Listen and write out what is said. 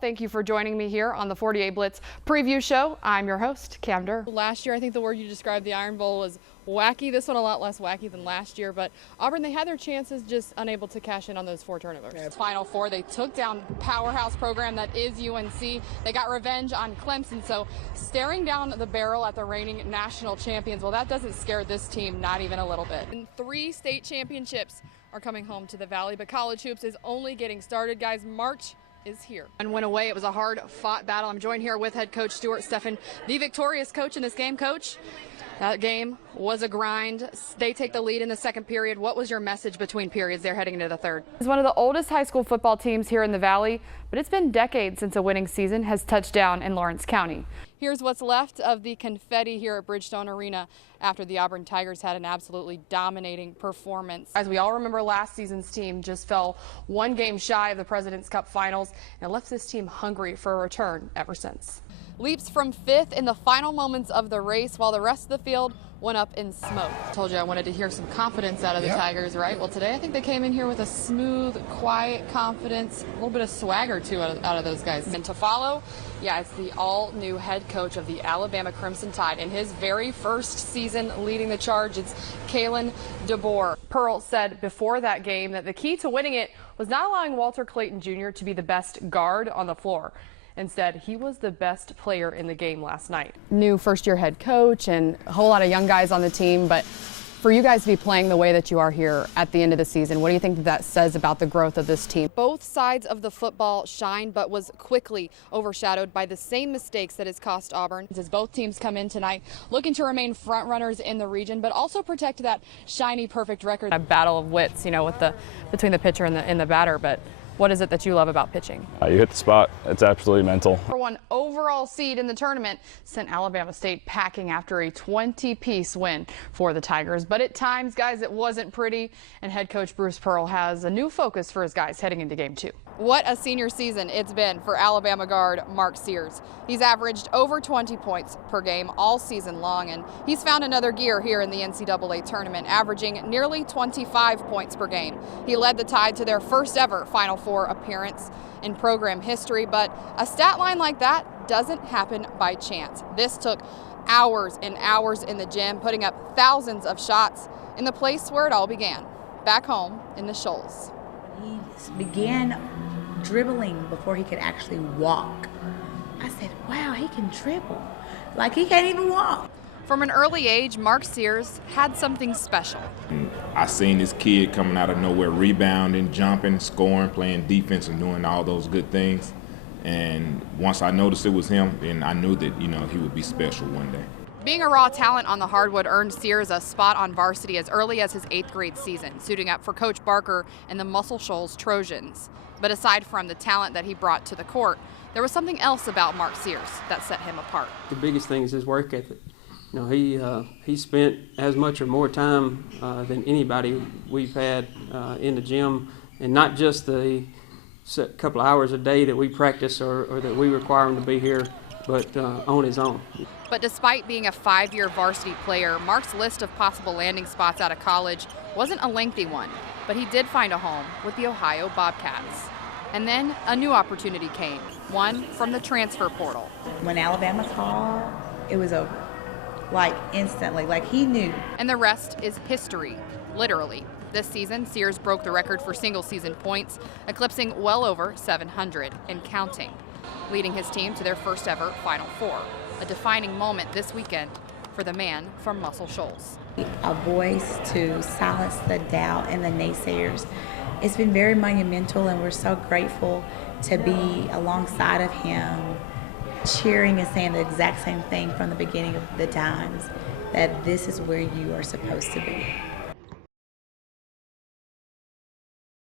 Thank you for joining me here on the 48 Blitz preview show. I'm your host, Cam Derr. Last year, I think the word you described the Iron Bowl was wacky. This one a lot less wacky than last year, but Auburn, they had their chances, just unable to cash in on those 4 turnovers. Final Four, they took down powerhouse program that is UNC. They got revenge on Clemson, so staring down the barrel at the reigning national champions, well, that doesn't scare this team, not even a little bit. And 3 state championships are coming home to the Valley, but college hoops is only getting started, guys. March is here. And went away. It was a hard-fought battle. I'm joined here with head coach Stuart Steffen, the victorious coach in this game. Coach, that game was a grind. They take the lead in the second period. What was your message between periods there heading into the third? It's one of the oldest high school football teams here in the Valley, but it's been decades since a winning season has touched down in Lawrence County. Here's what's left of the confetti here at Bridgestone Arena after the Auburn Tigers had an absolutely dominating performance. As we all remember, last season's team just fell 1 game shy of the President's Cup Finals and left this team hungry for a return ever since. Leaps from 5th in the final moments of the race while the rest of the field went up in smoke. I told you I wanted to hear some confidence out of the Tigers, right? Well, today I think they came in here with a smooth, quiet confidence, a little bit of swagger too out of those guys. And to follow, yeah, it's the all-new head coach of the Alabama Crimson Tide. In his very first season leading the charge, it's Kalen DeBoer. Pearl said before that game that the key to winning it was not allowing Walter Clayton Jr. to be the best guard on the floor. Instead, he was the best player in the game last night. New first-year head coach and a whole lot of young guys on the team, but for you guys to be playing the way that you are here at the end of the season, what do you think that says about the growth of this team? Both sides of the football shined, but was quickly overshadowed by the same mistakes that has cost Auburn. As both teams come in tonight looking to remain front runners in the region, but also protect that shiny, perfect record. A battle of wits, you know, with between the pitcher and the batter, but what is it that you love about pitching? You hit the spot. It's absolutely mental. For 1 overall seed in the tournament sent Alabama State packing after a 20-piece win for the Tigers. But at times, guys, it wasn't pretty, and head coach Bruce Pearl has a new focus for his guys heading into game 2. What a senior season it's been for Alabama guard Mark Sears. He's averaged over 20 points per game all season long, and he's found another gear here in the NCAA tournament, averaging nearly 25 points per game. He led the Tide to their first ever Final Four appearance in program history, but a stat line like that doesn't happen by chance. This took hours and hours in the gym, putting up thousands of shots in the place where it all began, back home in the Shoals. He began dribbling before he could actually walk. I said, wow, he can dribble. Like he can't even walk. From an early age, Mark Sears had something special. I seen this kid coming out of nowhere, rebounding, jumping, scoring, playing defense, and doing all those good things. And once I noticed it was him, then I knew that, you know, he would be special one day. Being a raw talent on the hardwood earned Sears a spot on varsity as early as his 8th grade season, suiting up for Coach Barker and the Muscle Shoals Trojans. But aside from the talent that he brought to the court, there was something else about Mark Sears that set him apart. The biggest thing is his work ethic. You know, he spent as much or more time than anybody we've had in the gym, and not just the couple of hours a day that we practice or that we require him to be here, but on his own. But despite being a 5-year varsity player, Mark's list of possible landing spots out of college wasn't a lengthy one, but he did find a home with the Ohio Bobcats. And then a new opportunity came, one from the transfer portal. When Alabama called, it was over. Like instantly, like he knew. And the rest is history, literally. This season, Sears broke the record for single-season points, eclipsing well over 700 and counting, leading his team to their first ever Final Four, a defining moment this weekend for the man from Muscle Shoals. A voice to silence the doubt and the naysayers. It's been very monumental, and we're so grateful to be alongside of him, cheering and saying the exact same thing from the beginning of the times, that this is where you are supposed to be.